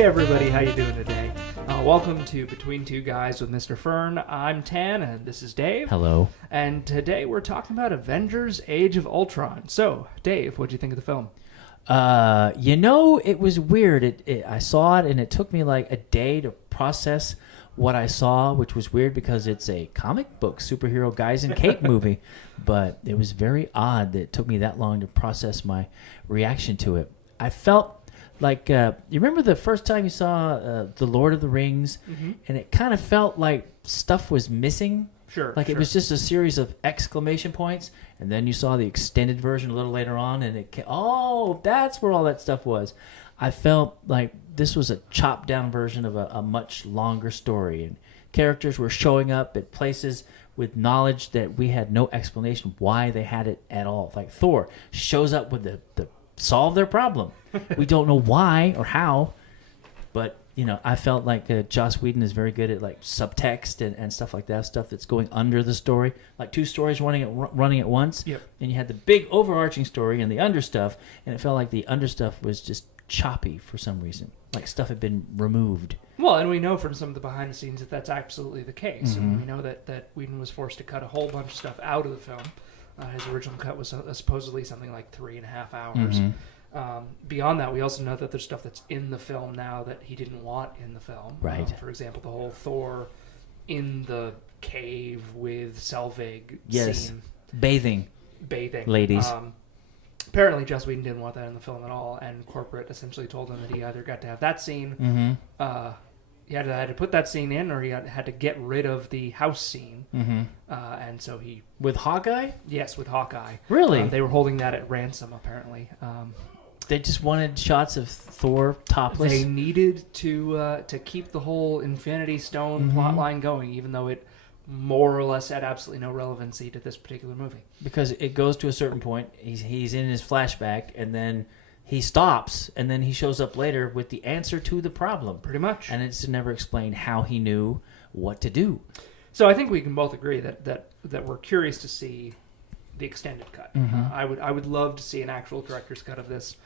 Hey everybody, how you doing today? Welcome to Between Two Guys with Mr. Fern. I'm Tan, and this is Dave. Hello. And today we're talking about Avengers: Age of Ultron. So, Dave, what'd you think of the film? It was weird. I saw it, and it took me like a day to process what I saw, which was weird because it's a comic book superhero guys in cape movie. But it was very odd that it took me that long to process my reaction to it. I felt like, you remember the first time you saw The Lord of the Rings, and it kind of felt like stuff was missing? Sure. Like it was just a series of exclamation points, and then you saw the extended version a little later on, and that's where all that stuff was. I felt like this was a chopped down version of a much longer story, and characters were showing up at places with knowledge that we had no explanation why they had it at all. Like Thor shows up with the solve their problem. We don't know why or how, but I felt like Joss Whedon is very good at like subtext and stuff like that, stuff that's going under the story, like two stories running at once. Yep. And you had the big overarching story and the under stuff, and it felt like the under stuff was just choppy for some reason, like stuff had been removed. Well, and we know from some of the behind the scenes that that's absolutely the case. And we know that Whedon was forced to cut a whole bunch of stuff out of the film. His original cut was supposedly something like 3.5 hours. Beyond that, we also know that there's stuff that's in the film now that he didn't want in the film. Right. For example, the whole Thor in the cave with Selvig scene. Bathing. Ladies. Apparently, Joss Whedon didn't want that in the film at all, and corporate essentially told him that he either got to have that scene, he had to put that scene in, or he had to get rid of the house scene. And so he... With Hawkeye? Yes, with Hawkeye. Really? They were holding that at ransom, apparently. They just wanted shots of Thor topless? They needed to keep the whole Infinity Stone plotline going, even though it more or less had absolutely no relevancy to this particular movie. Because it goes to a certain point, he's in his flashback, and then he stops, and then he shows up later with the answer to the problem. Pretty much. And it's never explained how he knew what to do. So I think we can both agree that we're curious to see the extended cut. I would love to see an actual director's cut of this.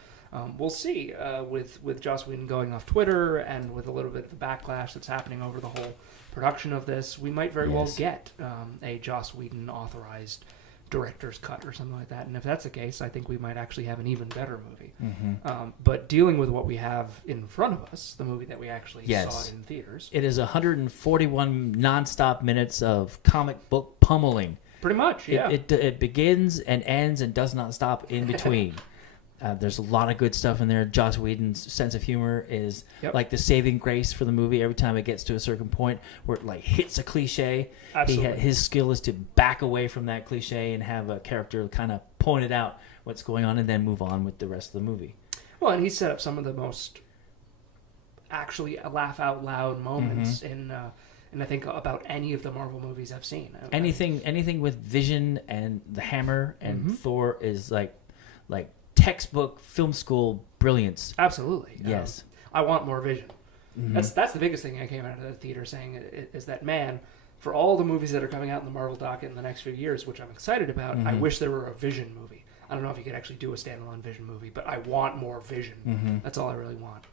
We'll see with Joss Whedon going off Twitter and with a little bit of the backlash that's happening over the whole production of this, we might very well get a Joss Whedon authorized director's cut or something like that. And if that's the case, I think we might actually have an even better movie. But dealing with what we have in front of us, the movie that we actually saw in theaters. It is 141 nonstop minutes of comic book pummeling. Pretty much, yeah. It begins and ends and does not stop in between. There's a lot of good stuff in there. Joss Whedon's sense of humor is like the saving grace for the movie. Every time it gets to a certain point where it like hits a cliche, his skill is to back away from that cliche and have a character kind of point it out what's going on and then move on with the rest of the movie. Well, and he set up some of the most actually laugh out loud moments in I think about any of the Marvel movies I've seen. Anything with Vision and the Hammer and Thor is like textbook film school brilliance. Absolutely. Yes. I want more Vision. That's the biggest thing I came out of the theater saying is that, man, for all the movies that are coming out in the Marvel docket in the next few years, which I'm excited about, I wish there were a Vision movie. I don't know if you could actually do a standalone Vision movie, but I want more Vision. That's all I really want.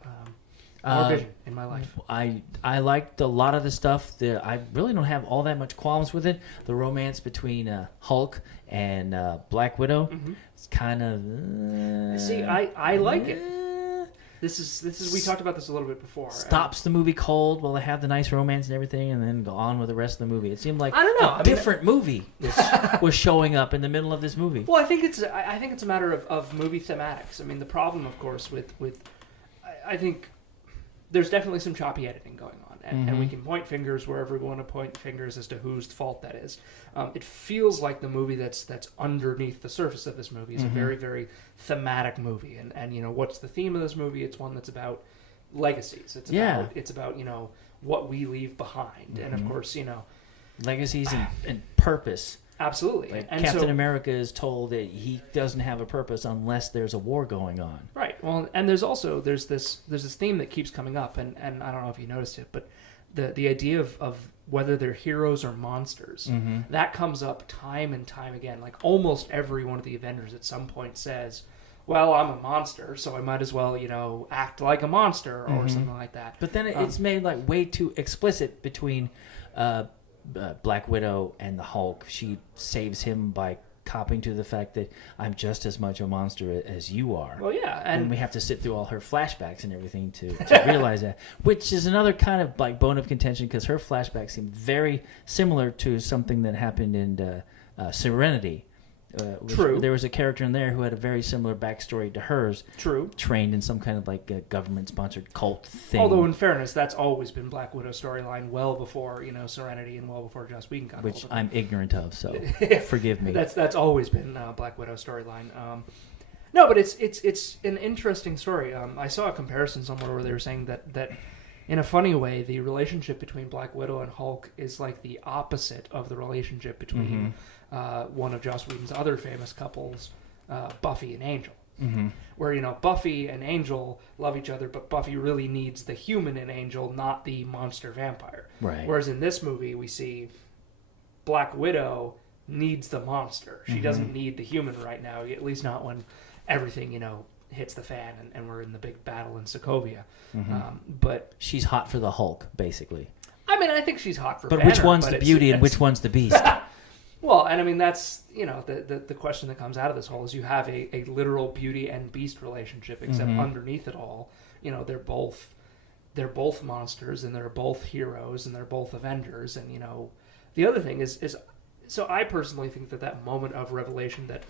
More Vision in my life. I liked a lot of the stuff. I really don't have all that much qualms with it. The romance between Hulk and Black Widow, it's kind of... See, I like it. This is we talked about this a little bit before. Stops the movie cold while they have the nice romance and everything, and then go on with the rest of the movie. It seemed like I don't know. a different movie was showing up in the middle of this movie. Well, I think it's a matter of movie thematics. I mean, the problem, of course, with I think there's definitely some choppy editing going on, and we can point fingers wherever we want to point fingers as to whose fault that is. It feels like the movie that's underneath the surface of this movie is a very, very thematic movie, and what's the theme of this movie? It's one that's about legacies. It's about what we leave behind, and of course legacies and purpose. Absolutely. Like Captain America is told that he doesn't have a purpose unless there's a war going on. Right. Well, and there's this theme that keeps coming up, and I don't know if you noticed it, but the idea of whether they're heroes or monsters, that comes up time and time again. Like almost every one of the Avengers at some point says, well, I'm a monster, so I might as well, act like a monster or something like that. But then it's made like way too explicit between Black Widow and the Hulk. She saves him by copping to the fact that I'm just as much a monster as you are. Well, yeah, and we have to sit through all her flashbacks and everything to realize that, which is another kind of like bone of contention because her flashbacks seem very similar to something that happened in Serenity. True. There was a character in there who had a very similar backstory to hers. True. Trained in some kind of like a government-sponsored cult thing. Although, in fairness, that's always been Black Widow's storyline well before, Serenity and well before Joss Whedon got which hold of it. I'm ignorant of, so forgive me. That's always been Black Widow's storyline. No, but it's an interesting story. I saw a comparison somewhere where they were saying that in a funny way, the relationship between Black Widow and Hulk is like the opposite of the relationship between one of Joss Whedon's other famous couples, Buffy and Angel. Mm-hmm. Where, Buffy and Angel love each other, but Buffy really needs the human in Angel, not the monster vampire. Right. Whereas in this movie, we see Black Widow needs the monster. She doesn't need the human right now, at least not when everything, hits the fan and we're in the big battle in Sokovia. But she's hot for the Hulk, basically. I mean, I think she's hot for But Banner, which one's the beauty and which one's the beast? Well, and I mean, that's, the question that comes out of this whole is you have a literal beauty and beast relationship, except underneath it all, they're both monsters and they're both heroes and they're both Avengers. And, the other thing is so I personally think that moment of revelation that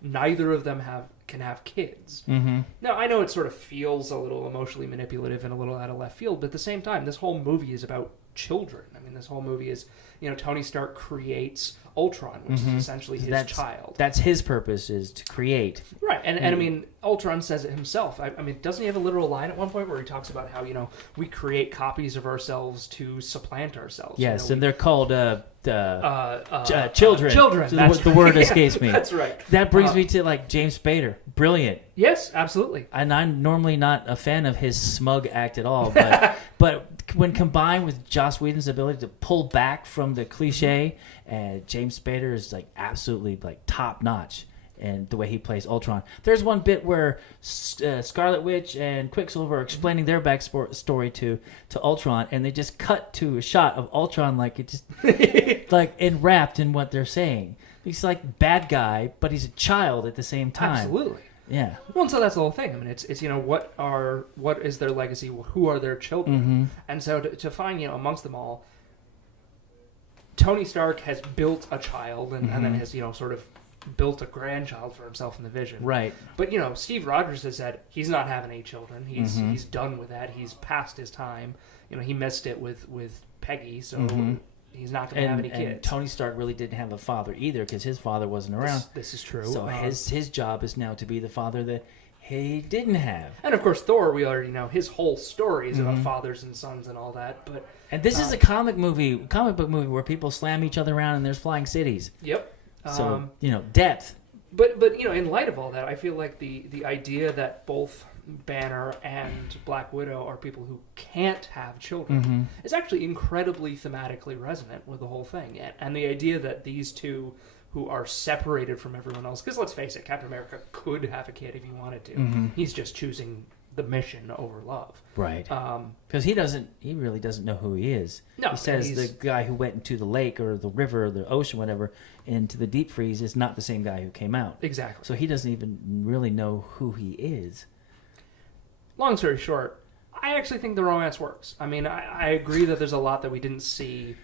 neither of them can have kids. Now, I know it sort of feels a little emotionally manipulative and a little out of left field, but at the same time, this whole movie is about children. I mean, this whole movie is, Tony Stark creates Ultron, which is essentially his child. That's his purpose, is to create. Right, and I mean, Ultron says it himself. I mean, doesn't he have a literal line at one point where he talks about how, we create copies of ourselves to supplant ourselves? Yes, and they're called children. Children. That's the word escapes me. That's right. That brings me to like James Spader. Brilliant. Yes, absolutely. And I'm normally not a fan of his smug act at all, but when combined with Joss Whedon's ability to pull back from the cliche, James Spader is like absolutely like top notch. And the way he plays Ultron. There's one bit where Scarlet Witch and Quicksilver are explaining their backstory to Ultron, and they just cut to a shot of Ultron like it just like enwrapped in what they're saying. He's like bad guy, but he's a child at the same time. Absolutely. Yeah. Well, and so that's the whole thing. I mean, it's what is their legacy? Who are their children? And so to find amongst them all, Tony Stark has built a child and then has sort of built a grandchild for himself in the Vision. Right. But, Steve Rogers has said he's not having any children. He's done with that. He's past his time. He missed it with Peggy, so he's not going to have any kids. And Tony Stark really didn't have a father either because his father wasn't around. This is true. So his job is now to be the father that he didn't have. And, of course, Thor, we already know, his whole story is about fathers and sons and all that. And this is a comic book movie where people slam each other around and there's flying cities. Yep. So, depth. But in light of all that, I feel like the idea that both Banner and Black Widow are people who can't have children is actually incredibly thematically resonant with the whole thing. And the idea that these two who are separated from everyone else, because let's face it, Captain America could have a kid if he wanted to. He's just choosing the mission over love. Right. Because he really doesn't know who he is. No, he says the guy who went into the lake or the river or the ocean, whatever, into the deep freeze is not the same guy who came out. Exactly. So he doesn't even really know who he is. Long story short, I actually think the romance works. I mean, I agree that there's a lot that we didn't see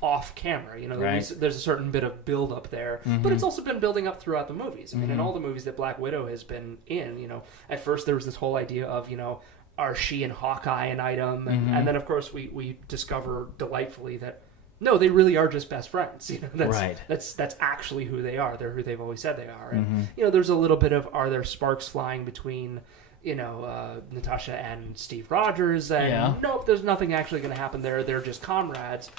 off camera. There's a certain bit of build up there, but it's also been building up throughout the movies. I mean, in all the movies that Black Widow has been in, at first there was this whole idea of, are she and Hawkeye an item? And then, of course, we discover delightfully that, no, they really are just best friends. That's actually who they are. They're who they've always said they are. And, there's a little bit of, are there sparks flying between, Natasha and Steve Rogers? And nope, there's nothing actually going to happen there. They're just comrades.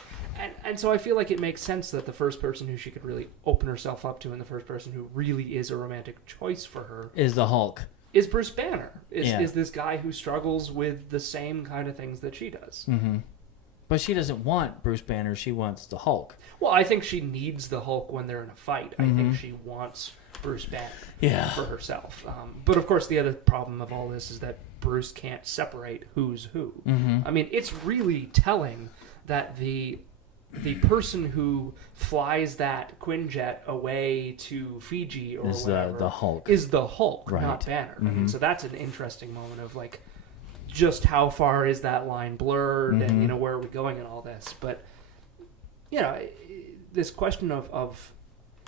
And so I feel like it makes sense that the first person who she could really open herself up to and the first person who really is a romantic choice for her is the Hulk. Is Bruce Banner. Is this guy who struggles with the same kind of things that she does. But she doesn't want Bruce Banner. She wants the Hulk. Well, I think she needs the Hulk when they're in a fight. I think she wants Bruce Banner for herself. But of course, the other problem of all this is that Bruce can't separate who's who. I mean, it's really telling that the person who flies that Quinjet away to Fiji or whatever the Hulk. Is the Hulk, right. not Banner. I mean, so that's an interesting moment of like, just how far is that line blurred, and where are we going in all this? But this question of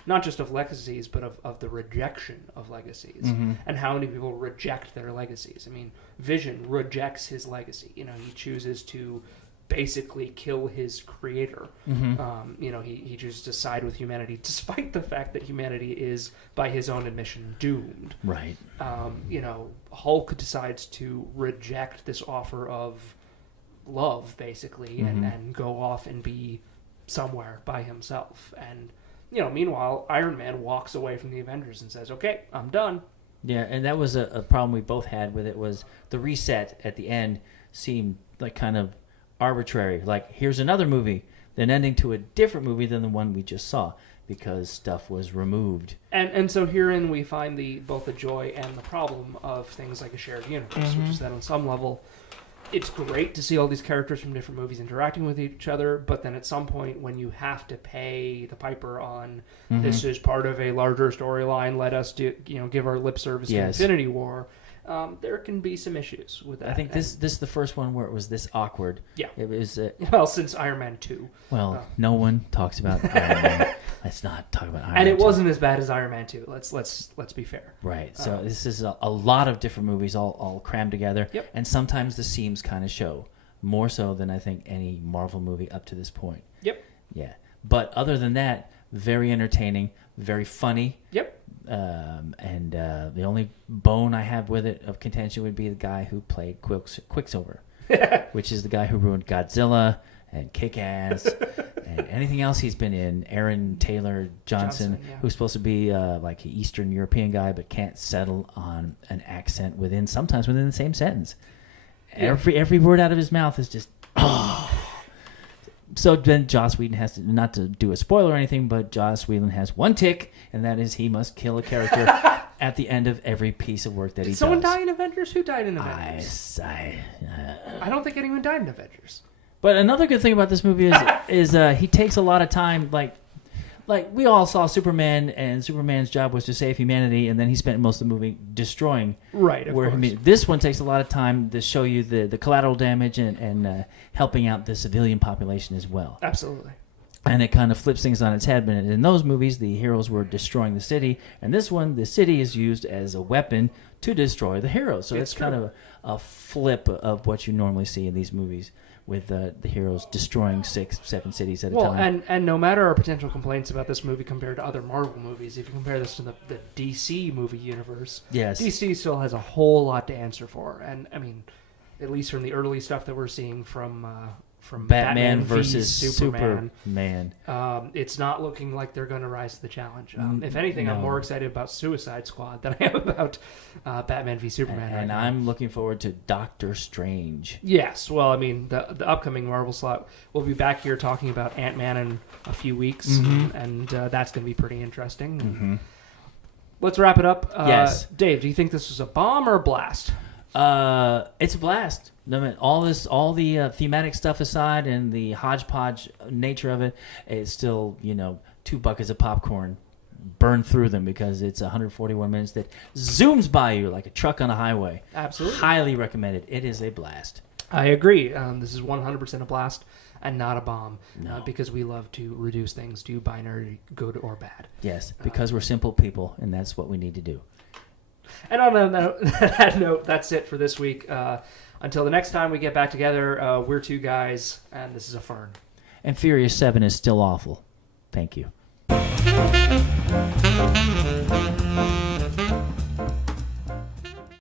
not just of legacies, but of the rejection of legacies, and how many people reject their legacies. I mean, Vision rejects his legacy. He chooses to basically kill his creator. He chooses to side with humanity, despite the fact that humanity is, by his own admission, doomed. Right. Hulk decides to reject this offer of love, basically, and go off and be somewhere by himself. And meanwhile, Iron Man walks away from the Avengers and says, "Okay, I'm done." Yeah, and that was a problem we both had with it. Was the reset at the end seemed like kind of arbitrary, like here's another movie, then ending to a different movie than the one we just saw because stuff was removed. And so herein we find both the joy and the problem of things like a shared universe, which is that on some level it's great to see all these characters from different movies interacting with each other, but then at some point when you have to pay the piper on this is part of a larger storyline, let us give our lip service to Infinity War, there can be some issues with that. I think this is the first one where it was this awkward. Yeah. It was... well, since Iron Man 2. Well, no one talks about Iron Man. Let's not talk about Iron Man. And it wasn't as bad as Iron Man 2. Let's be fair. Right. So this is a lot of different movies all crammed together. Yep. And sometimes the seams kind of show. More so than I think any Marvel movie up to this point. Yep. Yeah. But other than that, very entertaining, very funny. Yep. And the only bone I have with it of contention would be the guy who played Quicksilver, which is the guy who ruined Godzilla and Kick-Ass and anything else he's been in. Aaron Taylor Johnson, who's supposed to be like an Eastern European guy, but can't settle on an accent sometimes within the same sentence. Yeah. Every word out of his mouth is just So then Joss Whedon has to, not to do a spoiler or anything, but Joss Whedon has one tick, and that is he must kill a character at the end of every piece of work that he does. Did someone die in Avengers? Who died in Avengers? I don't think anyone died in Avengers. But another good thing about this movie is he takes a lot of time, like we all saw Superman, and Superman's job was to save humanity, and then he spent most of the movie destroying. Right, of course. This one takes a lot of time to show you the collateral damage and helping out the civilian population as well. Absolutely. And it kind of flips things on its head. But in those movies, the heroes were destroying the city, and this one, the city is used as a weapon to destroy the heroes. So it's kind of a flip of what you normally see in these movies, with the heroes destroying 6-7 cities at a time. Well, and no matter our potential complaints about this movie compared to other Marvel movies, if you compare this to the DC movie universe, DC still has a whole lot to answer for. And, I mean, at least from the early stuff that we're seeing from Batman versus Superman, it's not looking like they're going to rise to the challenge. If anything, I'm more excited about Suicide Squad than I am about Batman v Superman. And I'm looking forward to Doctor Strange. Yes, well, I mean, the upcoming Marvel slot, we'll be back here talking about Ant-Man in a few weeks, and that's going to be pretty interesting. Let's wrap it up. Yes. Dave, do you think this was a bomb or a blast? It's a blast. I mean, all the thematic stuff aside and the hodgepodge nature of it, it's still, 2 buckets of popcorn burn through them because it's 141 minutes that zooms by you like a truck on a highway. Absolutely. Highly recommended. It is a blast. I agree. This is 100% a blast and not a bomb. No. Because we love to reduce things to binary, good or bad. Yes, because we're simple people, and that's what we need to do. And on that note, that's it for this week. Until the next time we get back together, we're 2 guys, and this is a Fern. And Furious 7 is still awful. Thank you.